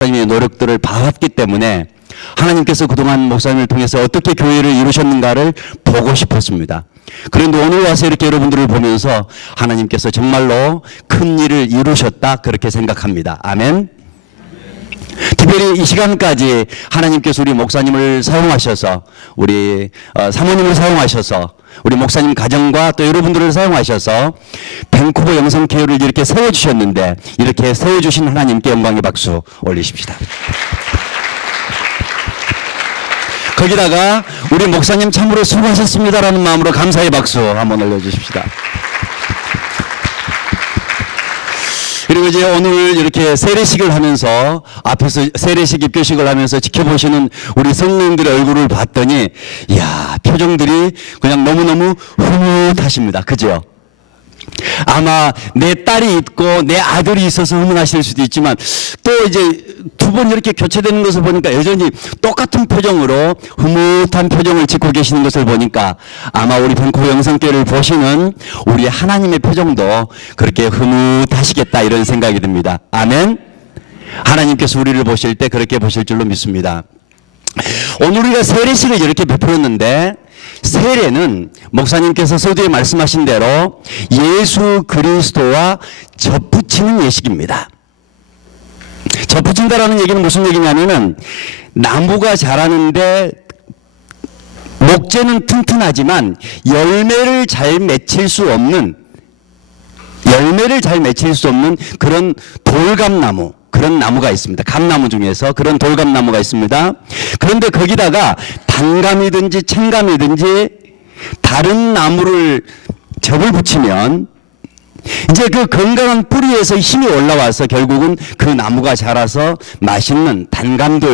목사님의 노력들을 봐왔기 때문에 하나님께서 그동안 목사님을 통해서 어떻게 교회를 이루셨는가를 보고 싶었습니다. 그런데 오늘 와서 이렇게 여러분들을 보면서 하나님께서 정말로 큰 일을 이루셨다 그렇게 생각합니다. 아멘. 특별히 이 시간까지 하나님께서 우리 목사님을 사용하셔서 우리 사모님을 사용하셔서 우리 목사님 가정과 또 여러분들을 사용하셔서 밴쿠버 영성교회를 이렇게 세워주셨는데 이렇게 세워주신 하나님께 영광의 박수 올리십시다. 거기다가 우리 목사님 참으로 수고하셨습니다라는 마음으로 감사의 박수 한번 올려주십시다. 그리고 이제 오늘 이렇게 세례식을 하면서 앞에서 세례식 입교식을 하면서 지켜보시는 우리 성도님들의 얼굴을 봤더니 이야 표정들이 그냥 너무너무 흐뭇하십니다. 그죠? 아마 내 딸이 있고 내 아들이 있어서 흐뭇하실 수도 있지만 또 이제 두 번 이렇게 교체되는 것을 보니까 여전히 똑같은 표정으로 흐뭇한 표정을 짓고 계시는 것을 보니까 아마 우리 밴쿠버 영성교회를 보시는 우리 하나님의 표정도 그렇게 흐뭇하시겠다 이런 생각이 듭니다. 아멘. 하나님께서 우리를 보실 때 그렇게 보실 줄로 믿습니다. 오늘 우리가 세례식을 이렇게 베풀었는데 세례는 목사님께서 서두에 말씀하신 대로 예수 그리스도와 접붙이는 예식입니다. 접붙인다라는 얘기는 무슨 얘기냐면은 나무가 자라는데 목재는 튼튼하지만 열매를 잘 맺힐 수 없는 그런 돌감나무, 그런 나무가 있습니다. 감나무 중에서 그런 돌감나무가 있습니다. 그런데 거기다가 단감이든지 청감이든지 다른 나무를 접을 붙이면 이제 그 건강한 뿌리에서 힘이 올라와서 결국은 그 나무가 자라서 맛있는 단감도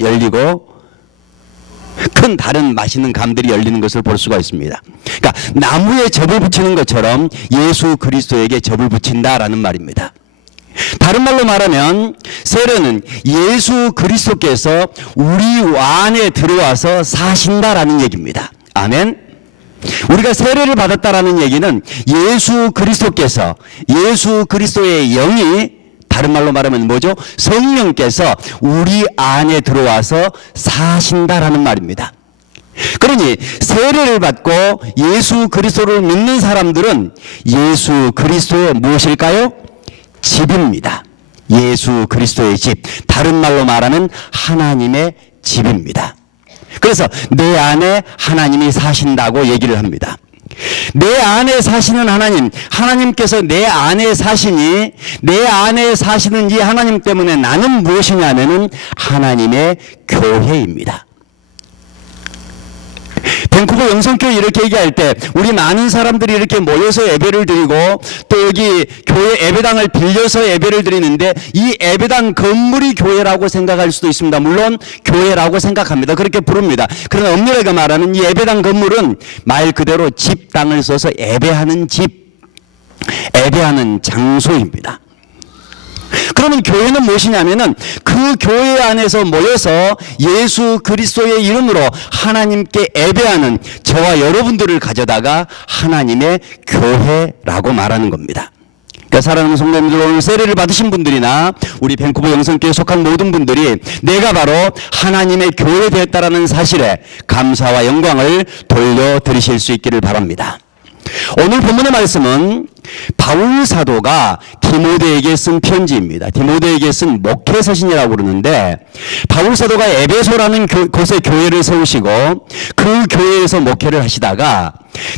열리고 큰 다른 맛있는 감들이 열리는 것을 볼 수가 있습니다. 그러니까 나무에 접을 붙이는 것처럼 예수 그리스도에게 접을 붙인다라는 말입니다. 다른 말로 말하면 세례는 예수 그리스도께서 우리 안에 들어와서 사신다라는 얘기입니다. 아멘. 우리가 세례를 받았다라는 얘기는 예수 그리스도께서 예수 그리스도의 영이 다른 말로 말하면 뭐죠? 성령께서 우리 안에 들어와서 사신다라는 말입니다. 그러니 세례를 받고 예수 그리스도를 믿는 사람들은 예수 그리스도의 무엇일까요? 집입니다. 예수 그리스도의 집. 다른 말로 말하면 하나님의 집입니다. 그래서 내 안에 하나님이 사신다고 얘기를 합니다. 내 안에 사시는 하나님, 하나님께서 내 안에 사시니 내 안에 사시는 이 하나님 때문에 나는 무엇이냐면은 하나님의 교회입니다. 밴쿠버 영성교회 이렇게 얘기할 때 우리 많은 사람들이 이렇게 모여서 예배를 드리고 또 여기 교회 예배당을 빌려서 예배를 드리는데 이 예배당 건물이 교회라고 생각할 수도 있습니다. 물론 교회라고 생각합니다. 그렇게 부릅니다. 그러나 엄밀하게 말하면 이 예배당 건물은 말 그대로 집 땅을 써서 예배하는 집, 예배하는 장소입니다. 그러면 교회는 무엇이냐면은 그 교회 안에서 모여서 예수 그리스도의 이름으로 하나님께 예배하는 저와 여러분들을 가져다가 하나님의 교회라고 말하는 겁니다. 그러니까 사랑하는 성도님들, 오늘 세례를 받으신 분들이나 우리 밴쿠버 영성교회에 속한 모든 분들이 내가 바로 하나님의 교회 되었다라는 사실에 감사와 영광을 돌려드리실 수 있기를 바랍니다. 오늘 본문의 말씀은 바울 사도가 디모데에게 쓴 편지입니다. 디모데에게 쓴 목회서신이라고 그러는데 바울 사도가 에베소라는 곳에 교회를 세우시고 그 교회에서 목회를 하시다가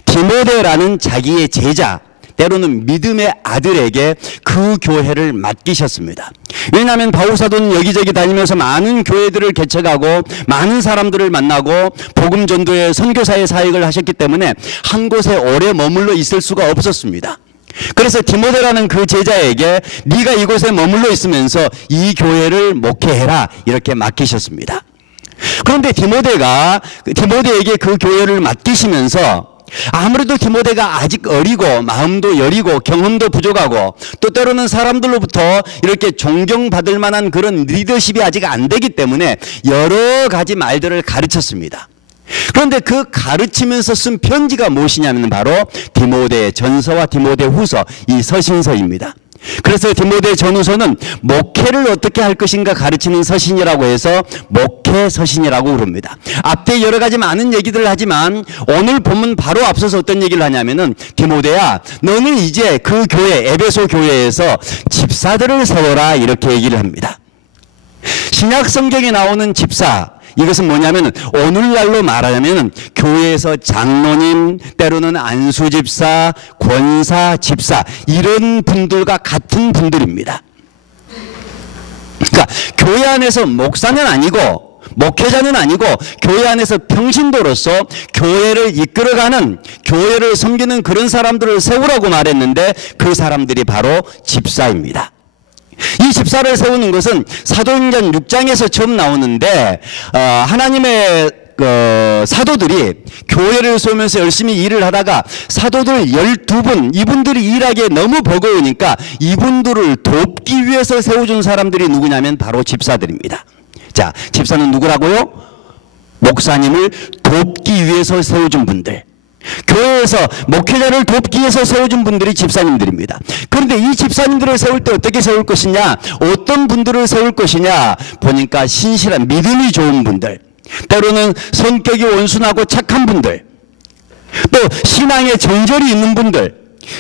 디모데라는 자기의 제자, 때로는 믿음의 아들에게 그 교회를 맡기셨습니다. 왜냐하면 바울 사도는 여기저기 다니면서 많은 교회들을 개척하고 많은 사람들을 만나고 복음 전도의 선교사의 사역을 하셨기 때문에 한 곳에 오래 머물러 있을 수가 없었습니다. 그래서 디모데라는 그 제자에게 네가 이곳에 머물러 있으면서 이 교회를 목회해라 이렇게 맡기셨습니다. 그런데 디모데에게 그 교회를 맡기시면서 아무래도 디모데가 아직 어리고 마음도 여리고 경험도 부족하고 또 때로는 사람들로부터 이렇게 존경받을 만한 그런 리더십이 아직 안 되기 때문에 여러 가지 말들을 가르쳤습니다. 그런데 그 가르치면서 쓴 편지가 무엇이냐면 바로 디모데 전서와 디모데 후서 이 서신서입니다. 그래서 디모데 전후서는 목회를 어떻게 할 것인가 가르치는 서신이라고 해서 목회 서신이라고 부릅니다. 앞뒤 여러 가지 많은 얘기들을 하지만 오늘 본문 바로 앞서서 어떤 얘기를 하냐면은 디모데야, 너는 이제 그 교회, 에베소 교회에서 집사들을 세워라, 이렇게 얘기를 합니다. 신약 성경에 나오는 집사, 이것은 뭐냐면 오늘날로 말하자면 교회에서 장로님, 때로는 안수집사, 권사, 집사, 이런 분들과 같은 분들입니다. 그러니까 교회 안에서 목사는 아니고 목회자는 아니고 교회 안에서 평신도로서 교회를 이끌어가는, 교회를 섬기는 그런 사람들을 세우라고 말했는데 그 사람들이 바로 집사입니다. 이 집사를 세우는 것은 사도행전 6장에서 처음 나오는데 하나님의 사도들이 교회를 세우면서 열심히 일을 하다가 사도들 12분, 이분들이 일하기에 너무 버거우니까 이분들을 돕기 위해서 세워준 사람들이 누구냐면 바로 집사들입니다. 자, 집사는 누구라고요? 목사님을 돕기 위해서 세워준 분들, 교회에서 목회자를 돕기 위해서 세워준 분들이 집사님들입니다. 그런데 이 집사님들을 세울 때 어떻게 세울 것이냐, 어떤 분들을 세울 것이냐 보니까 신실한, 믿음이 좋은 분들, 때로는 성격이 온순하고 착한 분들, 또 신앙에 정절이 있는 분들,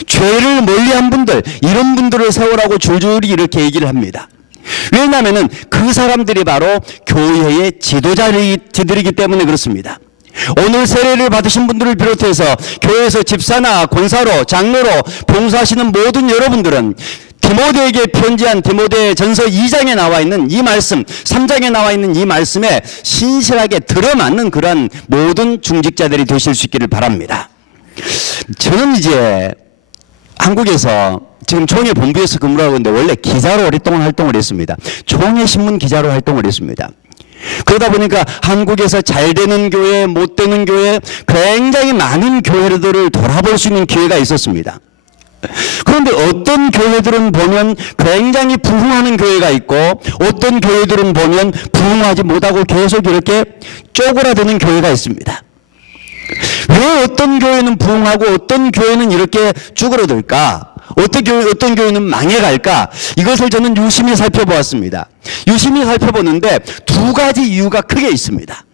죄를 멀리한 분들, 이런 분들을 세우라고 줄줄이 이렇게 얘기를 합니다. 왜냐하면 그 사람들이 바로 교회의 지도자들이기 때문에 그렇습니다. 오늘 세례를 받으신 분들을 비롯해서 교회에서 집사나 권사로, 장로로 봉사하시는 모든 여러분들은 디모데에게 편지한 디모데 전서 2장에 나와 있는 이 말씀, 3장에 나와 있는 이 말씀에 신실하게 들어맞는 그런 모든 중직자들이 되실 수 있기를 바랍니다. 저는 이제 한국에서 지금 총회 본부에서 근무를 하고 있는데 원래 기자로 오랫동안 활동을 했습니다. 총회 신문 기자로 활동을 했습니다. 그러다 보니까 한국에서 잘 되는 교회, 못 되는 교회, 굉장히 많은 교회들을 돌아볼 수 있는 기회가 있었습니다. 그런데 어떤 교회들은 보면 굉장히 부흥하는 교회가 있고 어떤 교회들은 보면 부흥하지 못하고 계속 이렇게 쪼그라드는 교회가 있습니다. 왜 어떤 교회는 부흥하고 어떤 교회는 이렇게 쭈그러들까? 어떤 교회는 망해갈까? 이것을 저는 유심히 살펴보았습니다. 유심히 살펴보는데 두 가지 이유가 크게 있습니다.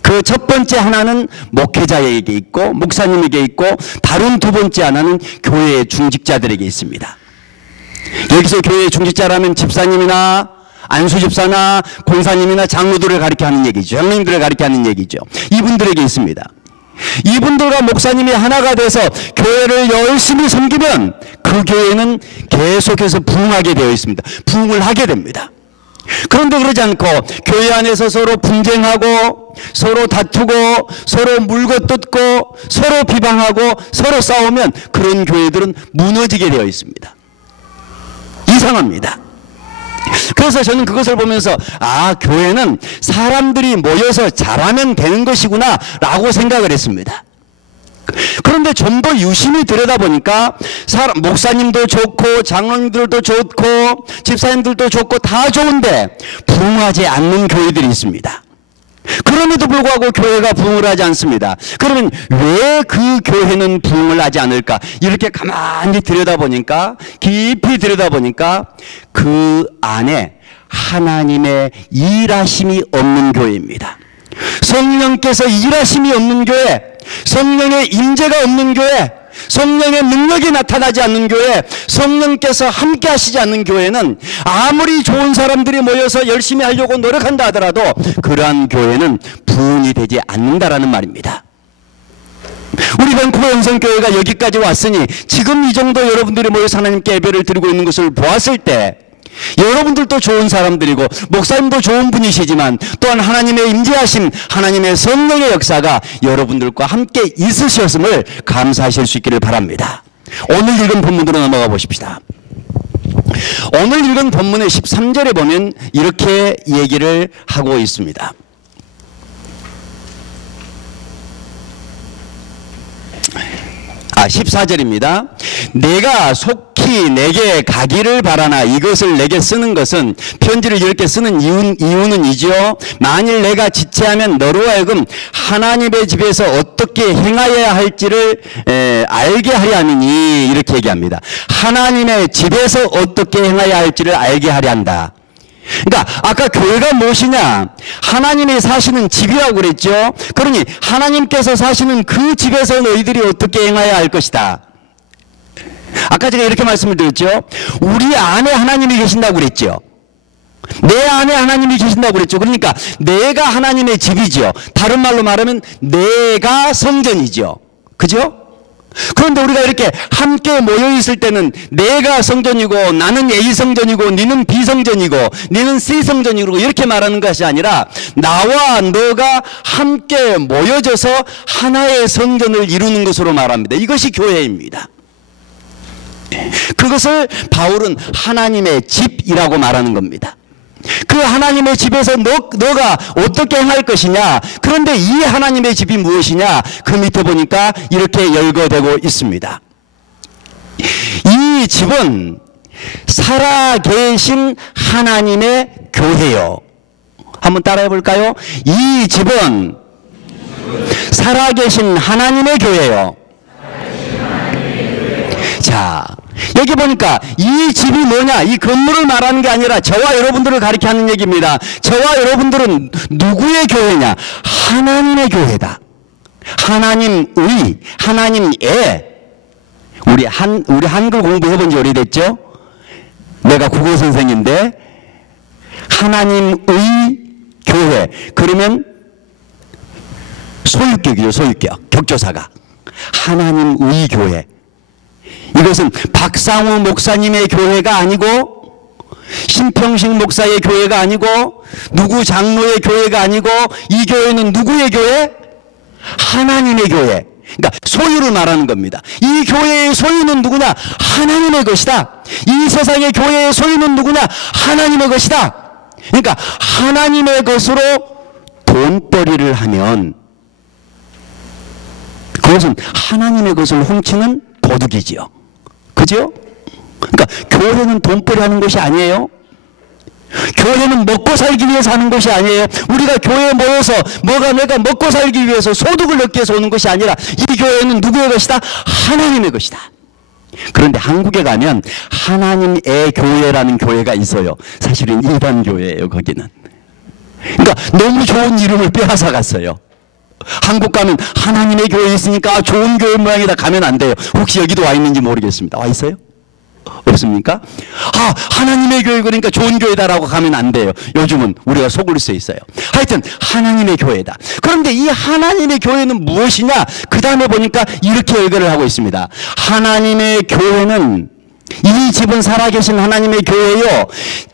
그 첫 번째 하나는 목회자에게 있고 목사님에게 있고 다른 두 번째 하나는 교회의 중직자들에게 있습니다. 여기서 교회의 중직자라면 집사님이나 안수집사나 권사님이나 장로들을 가리켜 하는 얘기죠. 형님들을 가리켜 하는 얘기죠. 이분들에게 있습니다. 이분들과 목사님이 하나가 돼서 교회를 열심히 섬기면 그 교회는 계속해서 부흥하게 되어 있습니다. 부흥을 하게 됩니다. 그런데 그러지 않고 교회 안에서 서로 분쟁하고 서로 다투고 서로 물고 뜯고 서로 비방하고 서로 싸우면 그런 교회들은 무너지게 되어 있습니다. 이상합니다. 그래서 저는 그것을 보면서 교회는 사람들이 모여서 잘하면 되는 것이구나 라고 생각을 했습니다. 그런데 좀 더 유심히 들여다보니까 목사님도 좋고 장로님들도 좋고 집사님들도 좋고 다 좋은데 부흥하지 않는 교회들이 있습니다. 그럼에도 불구하고 교회가 부흥을 하지 않습니다. 그러면 왜 그 교회는 부흥을 하지 않을까? 이렇게 가만히 들여다보니까, 깊이 들여다보니까 그 안에 하나님의 일하심이 없는 교회입니다. 성령께서 일하심이 없는 교회, 성령의 임재가 없는 교회, 성령의 능력이 나타나지 않는 교회, 성령께서 함께 하시지 않는 교회는 아무리 좋은 사람들이 모여서 열심히 하려고 노력한다 하더라도 그러한 교회는 부흥이 되지 않는다라는 말입니다. 우리 밴쿠버 영성교회가 여기까지 왔으니 지금 이 정도 여러분들이 모여서 하나님께 예배를 드리고 있는 것을 보았을 때 여러분들도 좋은 사람들이고 목사님도 좋은 분이시지만 또한 하나님의 임재하심, 하나님의 성령의 역사가 여러분들과 함께 있으셨음을 감사하실 수 있기를 바랍니다. 오늘 읽은 본문으로 넘어가 보십시다. 오늘 읽은 본문의 13절에 보면 이렇게 얘기를 하고 있습니다. 아, 14절입니다. 내가 속히 속히 내게 가기를 바라나. 이것을 내게 쓰는 것은, 편지를 이렇게 쓰는 이유는 이죠. 만일 내가 지체하면 너로 하여금 하나님의 집에서 어떻게 행하여야 할지를 알게 하려 함이니. 이렇게 얘기합니다. 하나님의 집에서 어떻게 행하여야 할지를 알게 하려 한다. 그러니까 아까 교회가 무엇이냐? 하나님이 사시는 집이라고 그랬죠. 그러니 하나님께서 사시는 그 집에서 너희들이 어떻게 행하여야 할 것이다. 아까 제가 이렇게 말씀을 드렸죠. 우리 안에 하나님이 계신다고 그랬죠. 내 안에 하나님이 계신다고 그랬죠. 그러니까 내가 하나님의 집이죠. 다른 말로 말하면 내가 성전이죠. 그죠? 그런데 우리가 이렇게 함께 모여 있을 때는 내가 성전이고 나는 A 성전이고 니는 B 성전이고 니는 C 성전이고 이렇게 말하는 것이 아니라 나와 너가 함께 모여져서 하나의 성전을 이루는 것으로 말합니다. 이것이 교회입니다. 그것을 바울은 하나님의 집이라고 말하는 겁니다. 그 하나님의 집에서 너가 어떻게 행할 것이냐. 그런데 이 하나님의 집이 무엇이냐. 그 밑에 보니까 이렇게 열거되고 있습니다. 이 집은 살아계신 하나님의 교회요. 한번 따라해 볼까요? 이 집은 살아계신 하나님의 교회요. 자, 여기 보니까 이 집이 뭐냐? 이 건물을 말하는 게 아니라 저와 여러분들을 가리켜 하는 얘기입니다. 저와 여러분들은 누구의 교회냐? 하나님의 교회다. 하나님의, 하나님의. 우리 한글 공부해 본 지 오래됐죠? 내가 국어 선생인데 하나님의 교회. 그러면 소유격이죠. 소유격. 격조사가. 하나님의 교회. 이것은 박상우 목사님의 교회가 아니고 신평식 목사의 교회가 아니고 누구 장로의 교회가 아니고 이 교회는 누구의 교회? 하나님의 교회. 그러니까 소유를 말하는 겁니다. 이 교회의 소유는 누구냐? 하나님의 것이다. 이 세상의 교회의 소유는 누구냐? 하나님의 것이다. 그러니까 하나님의 것으로 돈벌이를 하면 그것은 하나님의 것을 훔치는 도둑이지요. 그죠? 그러니까 교회는 돈벌이 하는 것이 아니에요. 교회는 먹고 살기 위해서 하는 것이 아니에요. 우리가 교회에 모여서 내가 먹고 살기 위해서 소득을 얻기 위해서 오는 것이 아니라 이 교회는 누구의 것이다? 하나님의 것이다. 그런데 한국에 가면 하나님의 교회라는 교회가 있어요. 사실은 일반 교회예요. 거기는. 그러니까 너무 좋은 이름을 빼앗아 갔어요. 한국 가면 하나님의 교회 있으니까 좋은 교회 모양이다 가면 안 돼요. 혹시 여기도 와 있는지 모르겠습니다. 와 있어요? 없습니까? 하나님의 교회 그러니까 좋은 교회다라고 가면 안 돼요. 요즘은 우리가 속을 수 있어요. 하여튼 하나님의 교회다. 그런데 이 하나님의 교회는 무엇이냐? 그 다음에 보니까 이렇게 열거를 하고 있습니다. 하나님의 교회는 이 집은 살아계신 하나님의 교회요.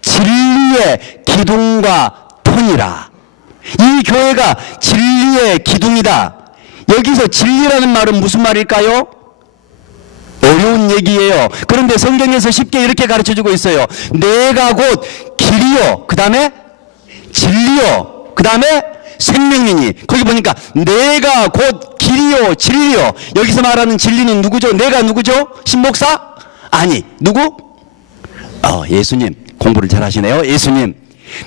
진리의 기둥과 터니라. 이 교회가 진리의 기둥이다. 여기서 진리라는 말은 무슨 말일까요? 어려운 얘기예요. 그런데 성경에서 쉽게 이렇게 가르쳐주고 있어요. 내가 곧 길이요. 그 다음에 진리요. 그 다음에 생명이니. 거기 보니까 내가 곧 길이요 진리요. 여기서 말하는 진리는 누구죠? 내가 누구죠? 신목사? 아니. 누구? 예수님. 공부를 잘 하시네요. 예수님.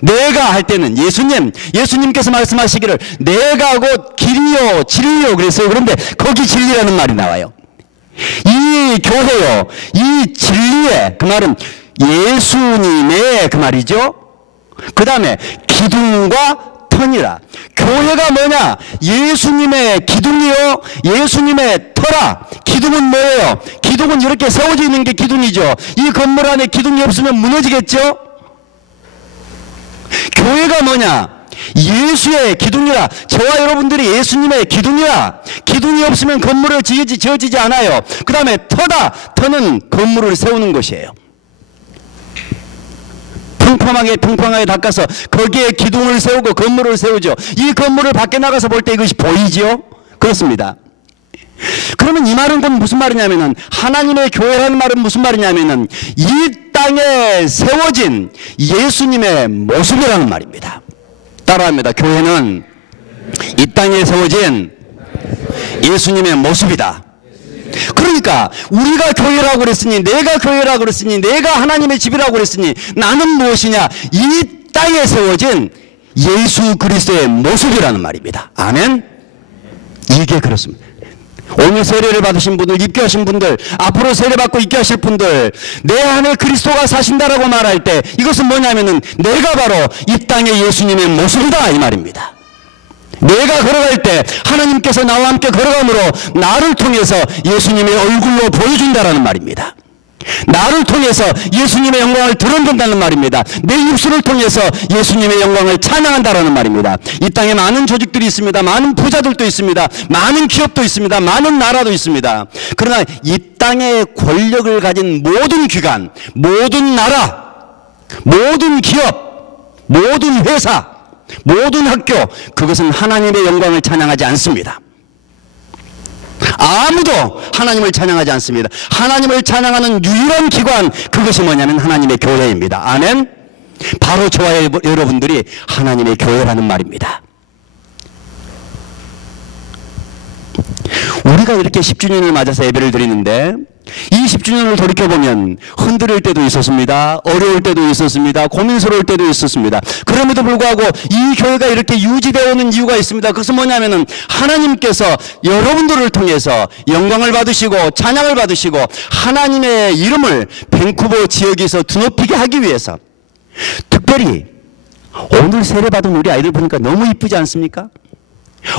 내가 할 때는 예수님께서 말씀하시기를 내가 곧 길이요 진리요 그랬어요. 그런데 거기 진리라는 말이 나와요. 이 교회요, 이 진리의 그 말은 예수님의 그 말이죠. 그 다음에 기둥과 터니라. 교회가 뭐냐? 예수님의 기둥이요, 예수님의 터라. 기둥은 뭐예요? 기둥은 이렇게 세워져 있는 게 기둥이죠. 이 건물 안에 기둥이 없으면 무너지겠죠? 교회가 뭐냐? 예수의 기둥이라. 저와 여러분들이 예수님의 기둥이라. 기둥이 없으면 건물을 지어지지 않아요. 그 다음에 터다. 터는 건물을 세우는 것이에요. 평평하게 닦아서 거기에 기둥을 세우고 건물을 세우죠. 이 건물을 밖에 나가서 볼 때 이것이 보이지요? 그렇습니다. 그러면 이 말은 곧 무슨 말이냐면은, 하나님의 교회라는 말은 무슨 말이냐면은 이 땅에 세워진 예수님의 모습이라는 말입니다. 따라합니다. 교회는 이 땅에 세워진 예수님의 모습이다. 그러니까 우리가 교회라고 그랬으니, 내가 교회라고 그랬으니, 내가 하나님의 집이라고 그랬으니 나는 무엇이냐? 이 땅에 세워진 예수 그리스도의 모습이라는 말입니다. 아멘. 이게 그렇습니다. 오늘 세례를 받으신 분들, 입교하신 분들, 앞으로 세례받고 입교하실 분들, 내 안에 그리스도가 사신다라고 말할 때 이것은 뭐냐면은 내가 바로 이 땅의 예수님의 모습이다 이 말입니다. 내가 걸어갈 때 하나님께서 나와 함께 걸어감으로 나를 통해서 예수님의 얼굴로 보여준다라는 말입니다. 나를 통해서 예수님의 영광을 드러낸다는 말입니다. 내 입술을 통해서 예수님의 영광을 찬양한다라는 말입니다. 이 땅에 많은 조직들이 있습니다. 많은 부자들도 있습니다. 많은 기업도 있습니다. 많은 나라도 있습니다. 그러나 이 땅에 권력을 가진 모든 기관, 모든 나라, 모든 기업, 모든 회사, 모든 학교, 그것은 하나님의 영광을 찬양하지 않습니다. 아무도 하나님을 찬양하지 않습니다. 하나님을 찬양하는 유일한 기관, 그것이 뭐냐면 하나님의 교회입니다. 아멘. 바로 저와 여러분들이 하나님의 교회라는 말입니다. 우리가 이렇게 10주년을 맞아서 예배를 드리는데 이 10주년을 돌이켜보면 흔들릴 때도 있었습니다. 어려울 때도 있었습니다. 고민스러울 때도 있었습니다. 그럼에도 불구하고 이 교회가 이렇게 유지되어 오는 이유가 있습니다. 그것은 뭐냐면은 하나님께서 여러분들을 통해서 영광을 받으시고 찬양을 받으시고 하나님의 이름을 밴쿠버 지역에서 드높이게 하기 위해서, 특별히 오늘 세례받은 우리 아이들 보니까 너무 이쁘지 않습니까?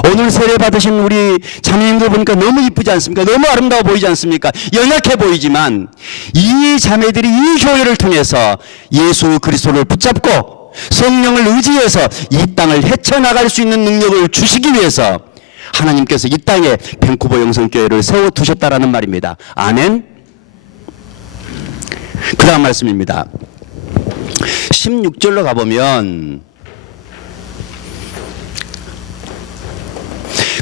오늘 세례 받으신 우리 자매님들 보니까 너무 이쁘지 않습니까? 너무 아름다워 보이지 않습니까? 연약해 보이지만 이 자매들이 이 교회를 통해서 예수 그리스도를 붙잡고 성령을 의지해서 이 땅을 헤쳐나갈 수 있는 능력을 주시기 위해서 하나님께서 이 땅에 밴쿠버 영성교회를 세워두셨다라는 말입니다. 아멘. 그 다음 말씀입니다. 16절로 가보면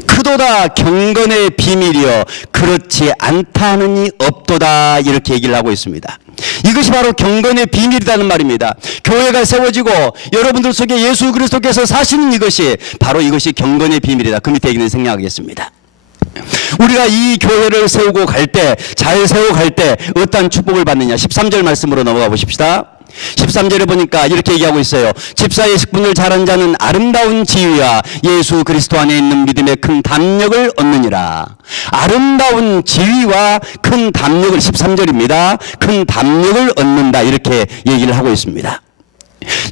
크도다 경건의 비밀이여 그렇지 않다느니 없도다, 이렇게 얘기를 하고 있습니다. 이것이 바로 경건의 비밀이라는 말입니다. 교회가 세워지고 여러분들 속에 예수 그리스도께서 사시는 이것이 바로 이것이 경건의 비밀이다. 그 밑에 얘기는 생략하겠습니다. 우리가 이 교회를 세우고 갈 때, 잘 세우고 갈 때 어떠한 축복을 받느냐, 13절 말씀으로 넘어가 보십시다. 13절에 보니까 이렇게 얘기하고 있어요. 집사의 직분을 잘한 자는 아름다운 지위와 예수 그리스도 안에 있는 믿음의 큰 담력을 얻느니라. 아름다운 지위와 큰 담력을, 13절입니다. 큰 담력을 얻는다, 이렇게 얘기를 하고 있습니다.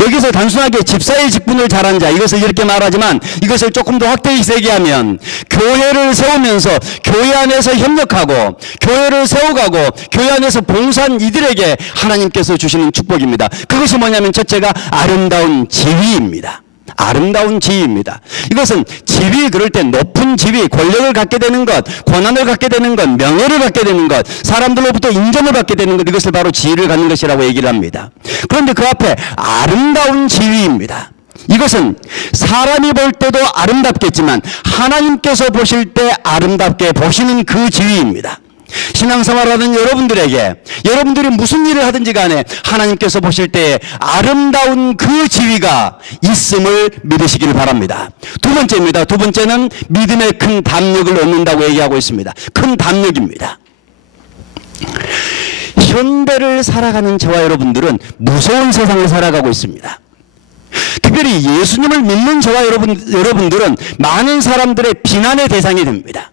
여기서 단순하게 집사의 직분을 잘한 자, 이것을 이렇게 말하지만 이것을 조금 더 확대히 세계하면 교회를 세우면서 교회 안에서 협력하고 교회를 세워가고 교회 안에서 봉사한 이들에게 하나님께서 주시는 축복입니다. 그것이 뭐냐면 첫째가 아름다운 지위입니다. 아름다운 지위입니다. 이것은 지위, 그럴 때 높은 지위, 권력을 갖게 되는 것, 권한을 갖게 되는 것, 명예를 갖게 되는 것, 사람들로부터 인정을 받게 되는 것, 이것을 바로 지위를 갖는 것이라고 얘기를 합니다. 그런데 그 앞에 아름다운 지위입니다. 이것은 사람이 볼 때도 아름답겠지만 하나님께서 보실 때 아름답게 보시는 그 지위입니다. 신앙생활하는 여러분들에게, 여러분들이 무슨 일을 하든지 간에 하나님께서 보실 때 아름다운 그 지위가 있음을 믿으시길 바랍니다. 두 번째입니다. 두 번째는 믿음의 큰 담력을 얻는다고 얘기하고 있습니다. 큰 담력입니다. 현대를 살아가는 저와 여러분들은 무서운 세상을 살아가고 있습니다. 특별히 예수님을 믿는 저와 여러분들은 많은 사람들의 비난의 대상이 됩니다.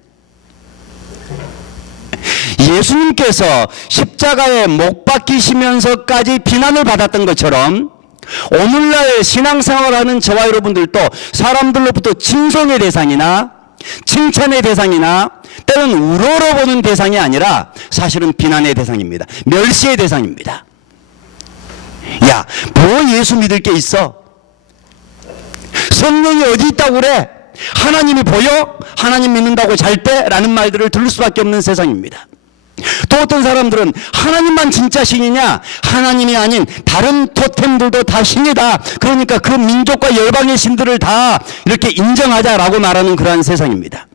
예수님께서 십자가에 못 박히시면서까지 비난을 받았던 것처럼 오늘날 신앙생활하는 저와 여러분들도 사람들로부터 칭송의 대상이나 칭찬의 대상이나 때로는 우러러보는 대상이 아니라 사실은 비난의 대상입니다. 멸시의 대상입니다. 야, 뭐 예수 믿을 게 있어? 성령이 어디 있다고 그래? 하나님이 보여? 하나님 믿는다고 잘 때? 라는 말들을 들을 수밖에 없는 세상입니다. 또 어떤 사람들은 하나님만 진짜 신이냐? 하나님이 아닌 다른 토템들도 다 신이다. 그러니까 그 민족과 열방의 신들을 다 이렇게 인정하자라고 말하는 그러한 세상입니다.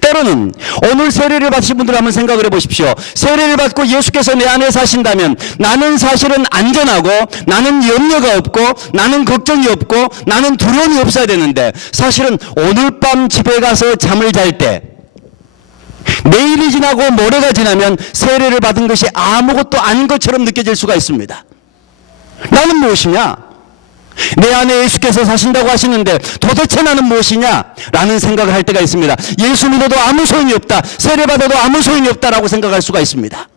때로는 오늘 세례를 받으신 분들 한번 생각을 해보십시오. 세례를 받고 예수께서 내 안에 사신다면 나는 사실은 안전하고 나는 염려가 없고 나는 걱정이 없고 나는 두려움이 없어야 되는데 사실은 오늘 밤 집에 가서 잠을 잘 때 내일이 지나고 모레가 지나면 세례를 받은 것이 아무것도 아닌 것처럼 느껴질 수가 있습니다. 나는 무엇이냐? 내 안에 예수께서 사신다고 하시는데 도대체 나는 무엇이냐? 라는 생각을 할 때가 있습니다. 예수 믿어도 아무 소용이 없다. 세례 받아도 아무 소용이 없다라고 생각할 수가 있습니다.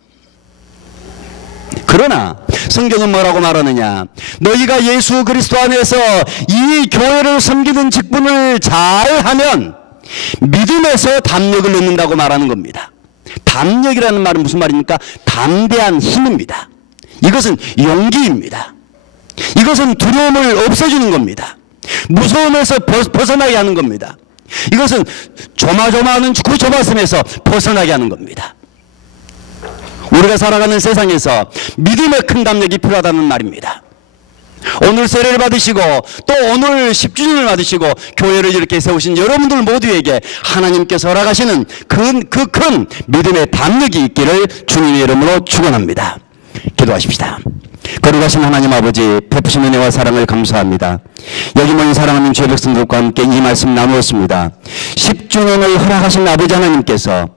그러나 성경은 뭐라고 말하느냐? 너희가 예수 그리스도 안에서 이 교회를 섬기는 직분을 잘하면 믿음에서 담력을 얻는다고 말하는 겁니다. 담력이라는 말은 무슨 말입니까? 담대한 힘입니다. 이것은 용기입니다. 이것은 두려움을 없애주는 겁니다. 무서움에서 벗어나게 하는 겁니다. 이것은 조마조마하는 그 조마심에서 벗어나게 하는 겁니다. 우리가 살아가는 세상에서 믿음의 큰 담력이 필요하다는 말입니다. 오늘 세례를 받으시고 또 오늘 10주년을 받으시고 교회를 이렇게 세우신 여러분들 모두에게 하나님께서 허락하시는 그 큰 믿음의 담력이 있기를 주님의 이름으로 축원합니다. 기도하십시다. 거룩하신 하나님 아버지, 베푸신 은혜와 사랑을 감사합니다. 여기 모인 사랑하는 주의 백성들과 함께 이 말씀 나누었습니다. 10주년을 허락하신 아버지 하나님께서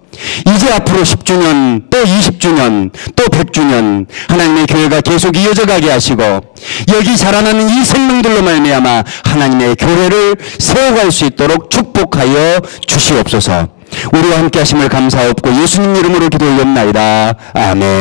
이제 앞으로 10주년, 또 20주년, 또 100주년 하나님의 교회가 계속 이어져 가게 하시고 여기 자라나는 이 생명들로 말미암아 하나님의 교회를 세워갈 수 있도록 축복하여 주시옵소서. 우리와 함께 하심을 감사하옵고 예수님 이름으로 기도 올렸나이다. 아멘.